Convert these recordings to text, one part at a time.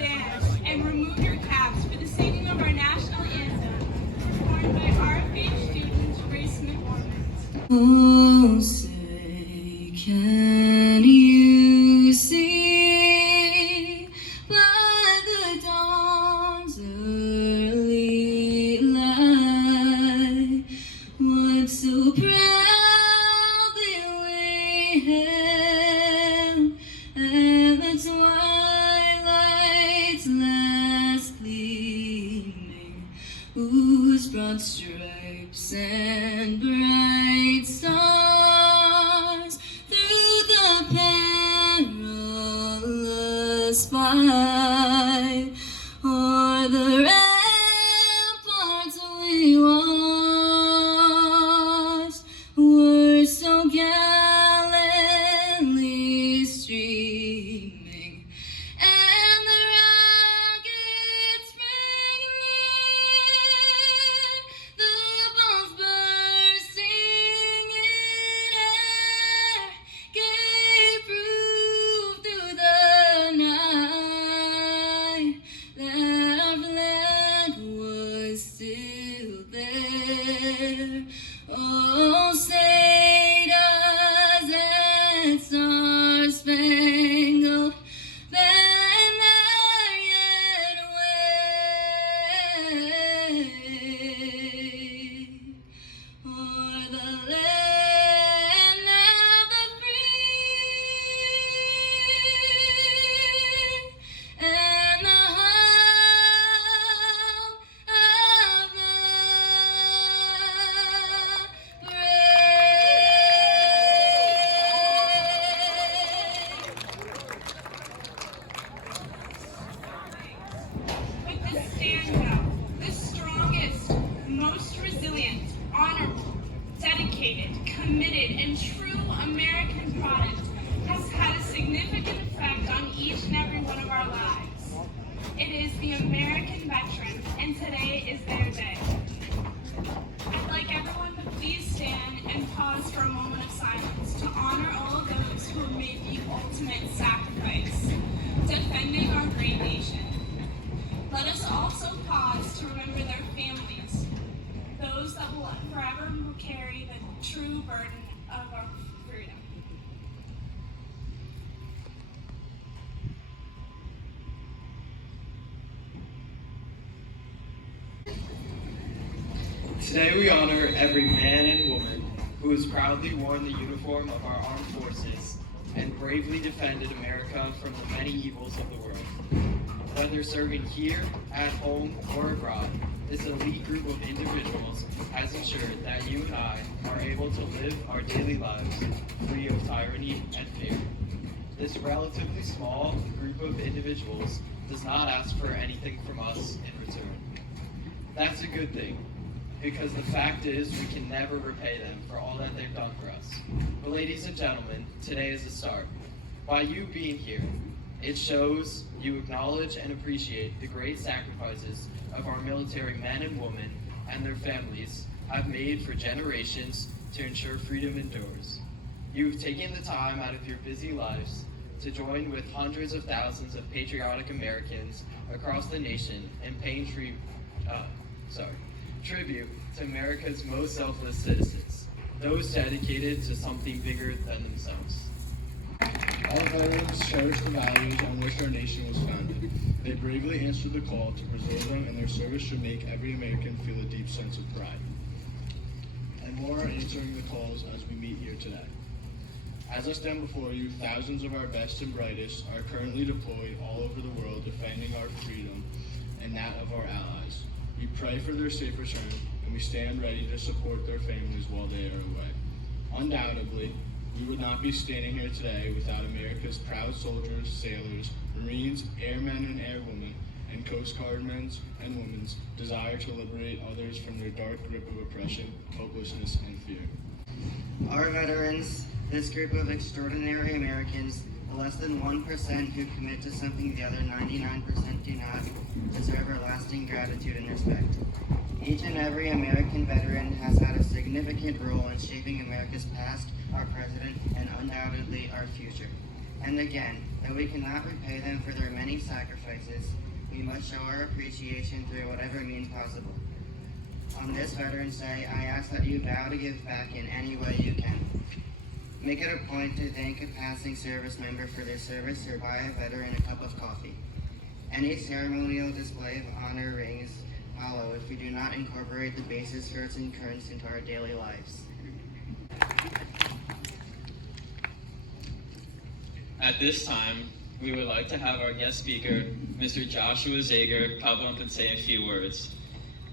stand and remove your caps for the singing of our national anthem, performed by RFH student Grace McCormick. Oh, say, can you see by the dawn's early light what so proudly we hailed at the twilight's last gleaming, whose broad stripes and bright stars through the perilous fight o'er the ramparts we watched were so gallantly streaming, and the rockets sprang lit, the bombs bursting in air gave proof through the night that our flag was still there. Oh, say does that star-spangled banner yet wave o'er the land of the free and the home of the With the stand-up, the strongest, most resilient, honorable, dedicated, committed, and true American product has had a significant effect on each and every one of our lives. It is the American veteran, and today is their day. I'd like everyone to please stand and pause for a moment of silence to honor all of those who have made the ultimate sacrifice, defending our great nation. Let us also pause to remember their families, those that will forever carry the true burden of our freedom. Today we honor every man and woman who has proudly worn the uniform of our armed forces and bravely defended America from the many evils of the world. Whether serving here, at home, or abroad, this elite group of individuals has ensured that you and I are able to live our daily lives free of tyranny and fear. This relatively small group of individuals does not ask for anything from us in return. That's a good thing, because the fact is we can never repay them for all that they've done for us. But ladies and gentlemen, today is a start. By you being here, it shows you acknowledge and appreciate the great sacrifices of our military men and women and their families have made for generations to ensure freedom endures. You've taken the time out of your busy lives to join with hundreds of thousands of patriotic Americans across the nation in paying tribute to America's most selfless citizens, those dedicated to something bigger than themselves. All veterans cherish the values on which our nation was founded. They bravely answered the call to preserve them, and their service should make every American feel a deep sense of pride. And more are answering the calls as we meet here today. As I stand before you, thousands of our best and brightest are currently deployed all over the world defending our freedom and that of our allies. We pray for their safe return, and we stand ready to support their families while they are away. Undoubtedly, we would not be standing here today without America's proud soldiers, sailors, Marines, airmen and airwomen, and Coast Guardmen's and women's desire to liberate others from their dark grip of oppression, hopelessness, and fear. Our veterans, this group of extraordinary Americans, the less than 1% who commit to something the other 99% do not, deserve our lasting gratitude and respect. Each and every American veteran has had a significant role in shaping America's past, our president, and undoubtedly our future. And again, though we cannot repay them for their many sacrifices, we must show our appreciation through whatever means possible. On this Veterans Day, I ask that you vow to give back in any way you can. Make it a point to thank a passing service member for their service or buy a veteran a cup of coffee. Any ceremonial display of honor rings hollow if we do not incorporate the basis for its occurrence into our daily lives. At this time, we would like to have our guest speaker, Mr. Joshua Zager, come up and say a few words.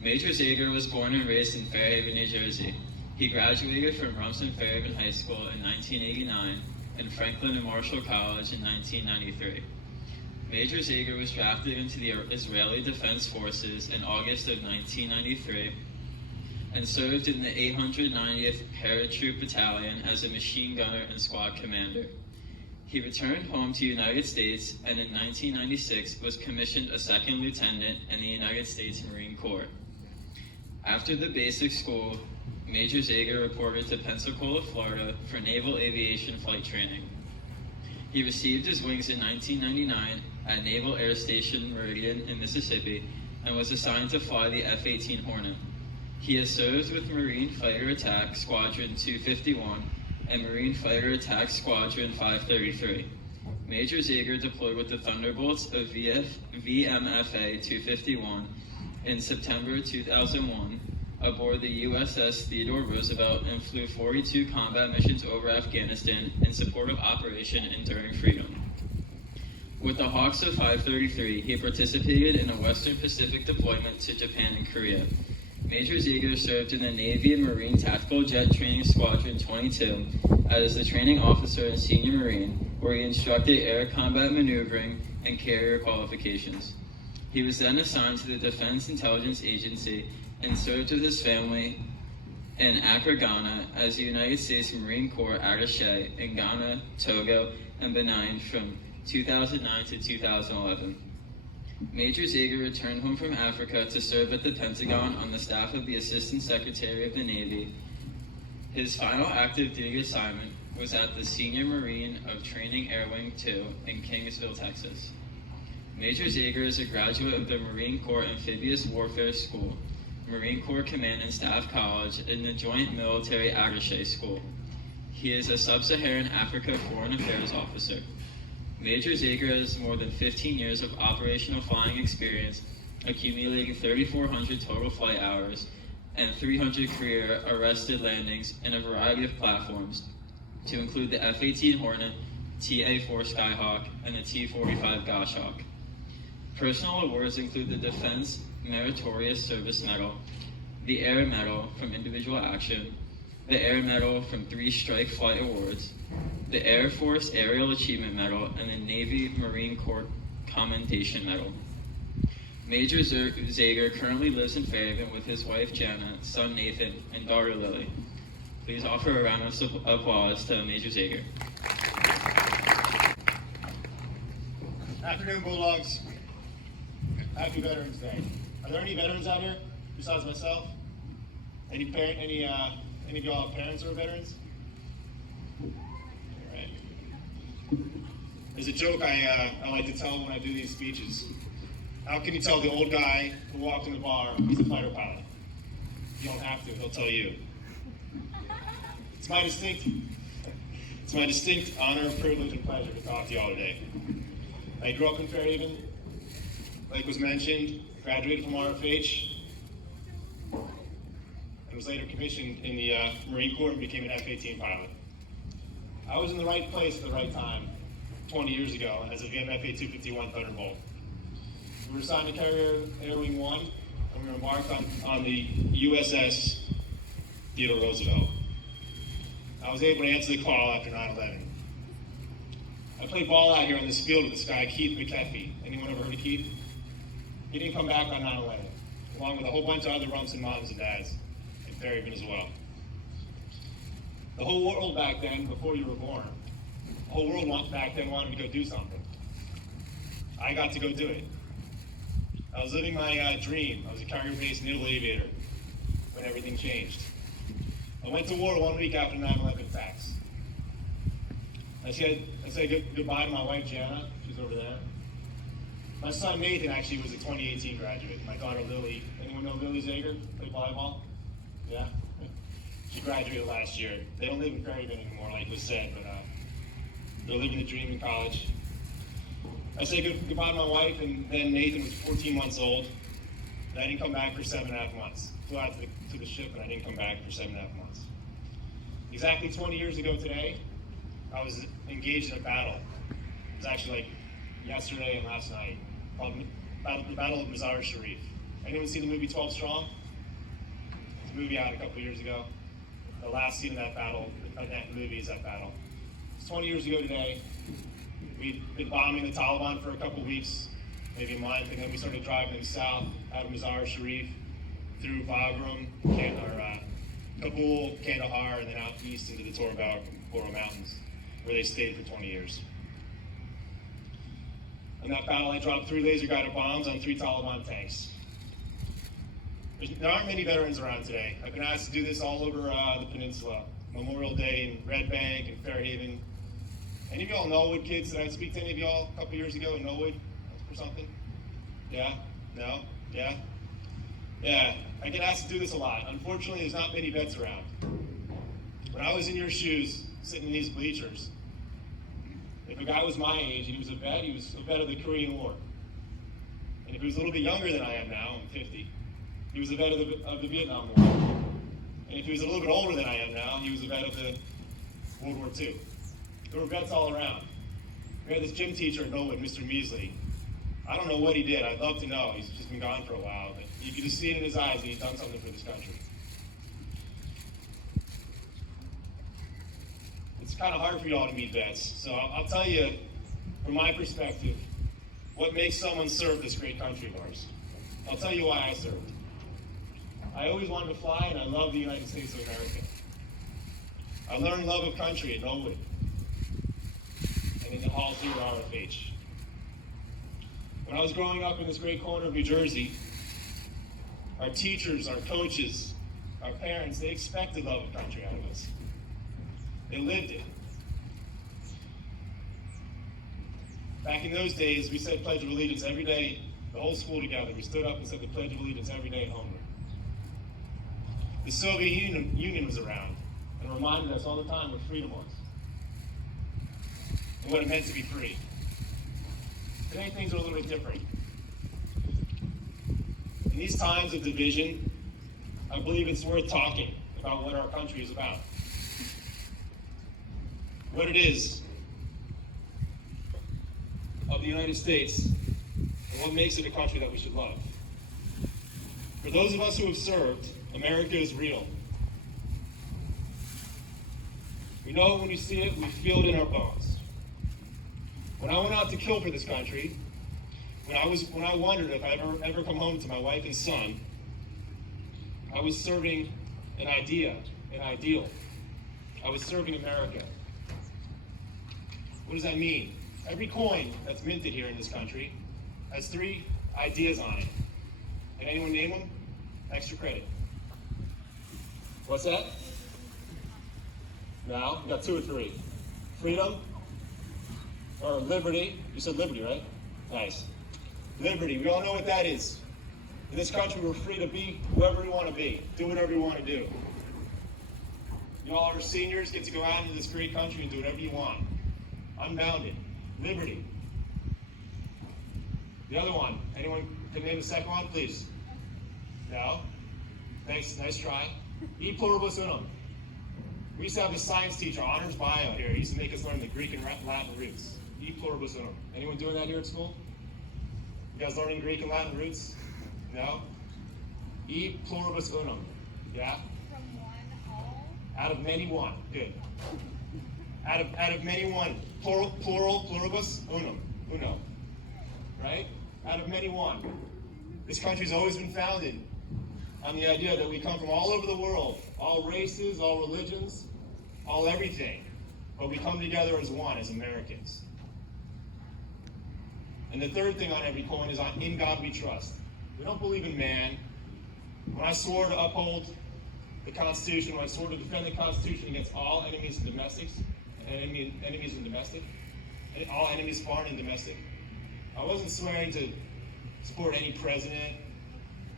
Major Zager was born and raised in Fairhaven, New Jersey. He graduated from Rumson Fairhaven High School in 1989 and Franklin and Marshall College in 1993. Major Zager was drafted into the Israeli Defense Forces in August of 1993 and served in the 890th Paratroop Battalion as a machine gunner and squad commander. He returned home to the United States and in 1996 was commissioned a second lieutenant in the United States Marine Corps. After the basic school, Major Zager reported to Pensacola, Florida for naval aviation flight training. He received his wings in 1999 at Naval Air Station Meridian in Mississippi and was assigned to fly the F-18 Hornet. He has served with Marine Fighter Attack Squadron 251 and Marine Fighter Attack Squadron 533. Major Zager deployed with the Thunderbolts of VMFA 251 in September 2001 aboard the USS Theodore Roosevelt and flew 42 combat missions over Afghanistan in support of Operation Enduring Freedom. With the Hawks of 533, he participated in a Western Pacific deployment to Japan and Korea. Major Zager served in the Navy and Marine Tactical Jet Training Squadron 22 as the training officer and senior Marine, where he instructed air combat maneuvering and carrier qualifications. He was then assigned to the Defense Intelligence Agency and served with his family in Accra, Ghana as the United States Marine Corps attaché in Ghana, Togo, and Benin from 2009 to 2011. Major Zager returned home from Africa to serve at the Pentagon on the staff of the Assistant Secretary of the Navy. His final active duty assignment was at the Senior Marine of Training Air Wing 2 in Kingsville, Texas. Major Zager is a graduate of the Marine Corps Amphibious Warfare School, Marine Corps Command and Staff College, and the Joint Military Attaché School. He is a Sub-Saharan Africa Foreign Affairs Officer. Major Zager has more than 15 years of operational flying experience, accumulating 3,400 total flight hours and 300 career arrested landings in a variety of platforms, to include the F-18 Hornet, TA-4 Skyhawk, and the T-45 Goshawk. Personal awards include the Defense Meritorious Service Medal, the Air Medal from Individual Action, the Air Medal from 3 Strike Flight Awards, the Air Force Aerial Achievement Medal, and the Navy Marine Corps Commendation Medal. Major Zager currently lives in Fairhaven with his wife Jana, son Nathan, and daughter Lily. Please offer a round of applause to Major Zager. Afternoon, Bulldogs. Happy Veterans Day. Are there any veterans out here besides myself? Any of y'all have parents who are veterans? All right. There's a joke I like to tell when I do these speeches. How can you tell the old guy who walked in the bar he's a fighter pilot? You don't have to, he'll tell you. It's my distinct honor, privilege, and pleasure to talk to y'all today. I grew up in Fairhaven, like was mentioned, graduated from RFH, and was later commissioned in the Marine Corps and became an F-18 pilot. I was in the right place at the right time 20 years ago as a VMFA 251 Thunderbolt. We were assigned to Carrier Air Wing 1, and we were embarked on the USS Theodore Roosevelt. I was able to answer the call after 9/11. I played ball out here on this field with this guy, Keith McKeffey. Anyone ever heard of Keith? He didn't come back on 9/11, along with a whole bunch of other Rumson moms and dads in Fairhaven as well. The whole world back then, before you were born, the whole world back then wanted to go do something. I got to go do it. I was living my dream. I was a carrier-based naval aviator when everything changed. I went to war 1 week after 9/11 attacks. I I said goodbye to my wife Jana. She's over there. My son Nathan actually was a 2018 graduate. My daughter Lily. Anyone know Lily Zager? Played volleyball? Yeah? She graduated last year. They don't live in Perryman anymore, like was said, but they're living the dream in college. I said goodbye to my wife, and then Nathan was 14 months old. And I didn't come back for 7.5 months. Flew out to the ship, and I didn't come back for 7.5 months. Exactly 20 years ago today, I was engaged in a battle. It was actually like yesterday and last night, called the Battle of Mazar Sharif. Anyone see the movie 12 Strong? It's a movie out a couple years ago. The last scene of that battle, that movie is that battle. It's 20 years ago today. We'd been bombing the Taliban for a couple weeks, maybe a month, and then we started driving them south out of Mazar Sharif through Bagram, Kabul, Kandahar, and then out east into the Torabal and Boro Mountains, where they stayed for 20 years. In that battle, I dropped 3 laser-guided bombs on 3 Taliban tanks. There aren't many veterans around today. I've been asked to do this all over the peninsula. Memorial Day in Red Bank and Fairhaven. Any of y'all Norwood kids? Did I speak to any of y'all a couple years ago in Norwood or something? Yeah? No? Yeah? Yeah, I get asked to do this a lot. Unfortunately, there's not many vets around. When I was in your shoes, sitting in these bleachers, if a guy was my age and he was a vet of the Korean War. And if he was a little bit younger than I am now, I'm 50, he was a vet of the Vietnam War. And if he was a little bit older than I am now, he was a vet of the World War II. There were vets all around. We had this gym teacher at Norwood, Mr. Measley. I don't know what he did. I'd love to know. He's just been gone for a while. But you could just see it in his eyes that he's done something for this country. It's kind of hard for y'all to meet vets. So I'll tell you, from my perspective, what makes someone serve this great country of ours. I'll tell you why I served. I always wanted to fly, and I love the United States of America. I learned love of country at Norwood and in the halls here at RFH. When I was growing up in this great corner of New Jersey, our teachers, our coaches, our parents, they expected love of country out of us. They lived it. Back in those days, we said Pledge of Allegiance every day, the whole school together. We stood up and said the Pledge of Allegiance every day at homeroom. The Soviet Union was around and reminded us all the time what freedom was and what it meant to be free. Today, things are a little bit different. In these times of division, I believe it's worth talking about what our country is about. What it is of the United States and what makes it a country that we should love. For those of us who have served, America is real. We know it when we see it, we feel it in our bones. When I went out to kill for this country, when I wondered if I'd ever come home to my wife and son, I was serving an idea, an ideal. I was serving America. What does that mean? Every coin that's minted here in this country has 3 ideas on it. Can anyone name them? Extra credit. What's that? No, you got 2 or 3. Freedom or liberty. You said liberty, right? Nice. Liberty. We all know what that is. In this country, we're free to be whoever we want to be, do whatever we want to do. You all are seniors, get to go out into this great country and do whatever you want. Unbounded. Liberty. The other one. Anyone can name the second one, please? No? Thanks. Nice try. E pluribus unum. We used to have a science teacher, honors bio here. He used to make us learn the Greek and Latin roots. E pluribus unum. Anyone doing that here at school? You guys learning Greek and Latin roots? No? E pluribus unum. Yeah? From one, all. Out of many, one. Good. Out of many, one. Plural, pluribus unum. Uno. Right? Out of many, one. This country's always been founded on the idea that we come from all over the world, all races, all religions, all everything, but we come together as one, as Americans. And the third thing on every coin is in God we trust. We don't believe in man. When I swore to uphold the Constitution, when I swore to defend the Constitution against all enemies and domestics, enemies in domestic, and all enemies foreign and domestic. I wasn't swearing to support any president,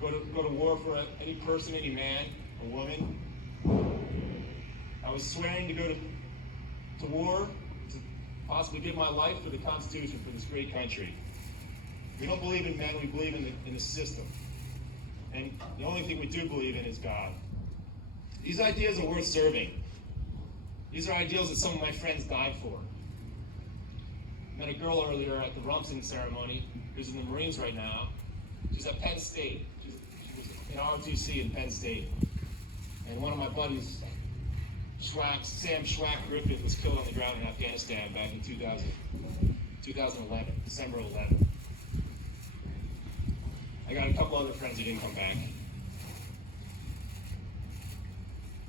go to war for any person, any man or woman. I was swearing to go to war to possibly give my life for the Constitution, for this great country. We don't believe in men, we believe in the system. And the only thing we do believe in is God. These ideas are worth serving. These are ideals that some of my friends died for. I met a girl earlier at the Rumson ceremony who's in the Marines right now. She's at Penn State. She was in ROTC in Penn State. And one of my buddies, Sam Schwack Griffith, was killed on the ground in Afghanistan back in 2011, December 11. I got a couple other friends who didn't come back.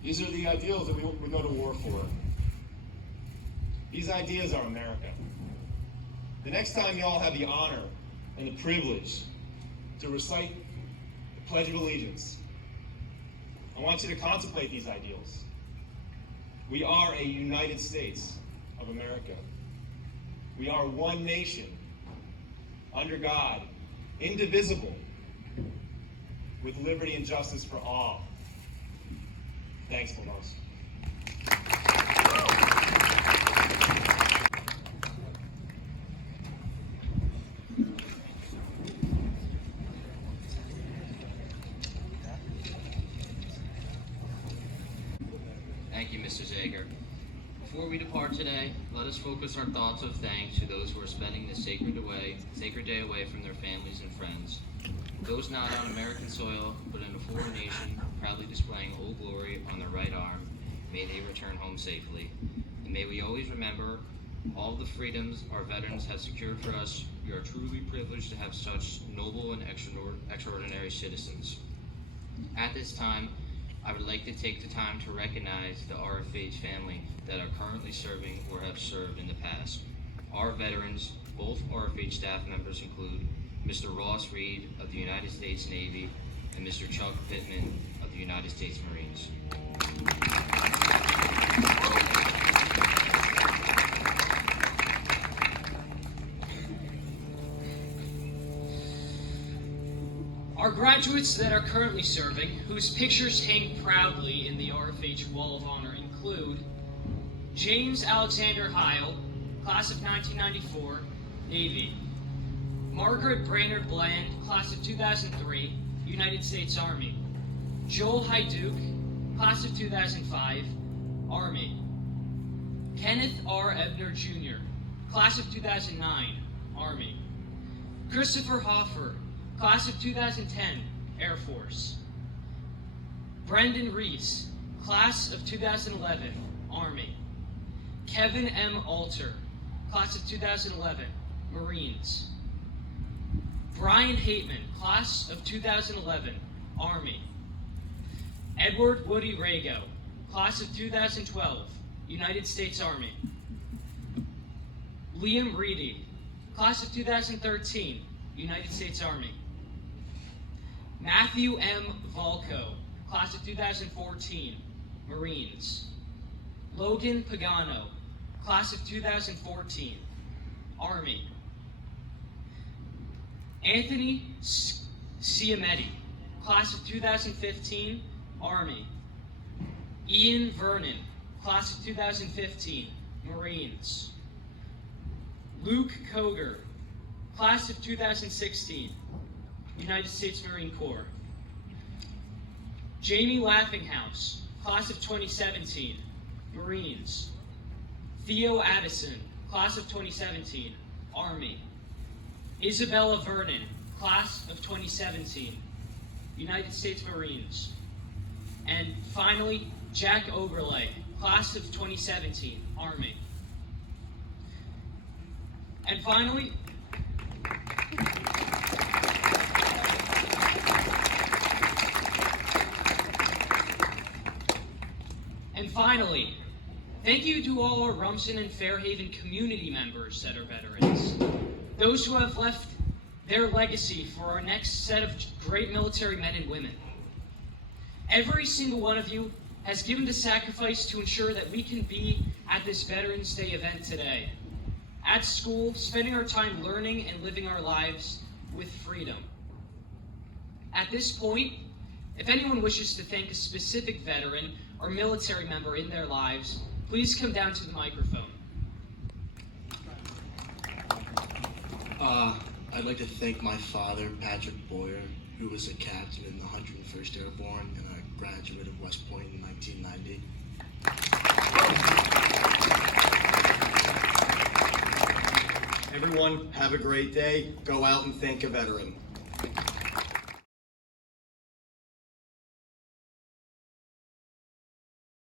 These are the ideals that we go to war for. These ideas are America. The next time y'all have the honor and the privilege to recite the Pledge of Allegiance, I want you to contemplate these ideals. We are a United States of America. We are one nation, under God, indivisible, with liberty and justice for all. Thanks, Bulldogs. Thank you, Mr. Zager. Before we depart today, let us focus our thoughts of thanks to those who are spending this sacred day away from their families and friends. Those not on American soil, but in a foreign nation, proudly displaying Old Glory on their right arm, may they return home safely. And may we always remember all the freedoms our veterans have secured for us. We are truly privileged to have such noble and extraordinary citizens. At this time, I would like to take the time to recognize the RFH family that are currently serving or have served in the past. Our veterans, both RFH staff members include Mr. Ross Reed of the United States Navy and Mr. Chuck Pittman of the United States Marines. Our graduates that are currently serving, whose pictures hang proudly in the RFH Wall of Honor, include James Alexander Heil, class of 1994, Navy. Margaret Brainerd Bland, class of 2003, United States Army. Joel Hyduke, class of 2005, Army. Kenneth R. Ebner Jr., class of 2009, Army. Christopher Hoffer, class of 2010, Air Force. Brendan Reese, class of 2011, Army. Kevin M. Alter, class of 2011, Marines. Brian Hateman, class of 2011, Army. Edward Woody Rago, class of 2012, United States Army. Liam Reedy, class of 2013, United States Army. Matthew M. Valco, class of 2014, Marines. Logan Pagano, class of 2014, Army. Anthony Ciametti, class of 2015, Army. Ian Vernon, class of 2015, Marines. Luke Koger, class of 2016, United States Marine Corps. Jamie Laughinghouse, class of 2017, Marines. Theo Addison, class of 2017, Army. Isabella Vernon, class of 2017, United States Marines. And finally, Jack Oberle, class of 2017, Army. And finally, thank you to all our Rumson and Fairhaven community members that are veterans. Those who have left their legacy for our next set of great military men and women. Every single one of you has given the sacrifice to ensure that we can be at this Veterans Day event today. At school, spending our time learning and living our lives with freedom. At this point, if anyone wishes to thank a specific veteran or military member in their lives, please come down to the microphone. I'd like to thank my father, Patrick Boyer, who was a captain in the 101st Airborne and a graduate of West Point in 1990. Everyone, have a great day. Go out and thank a veteran.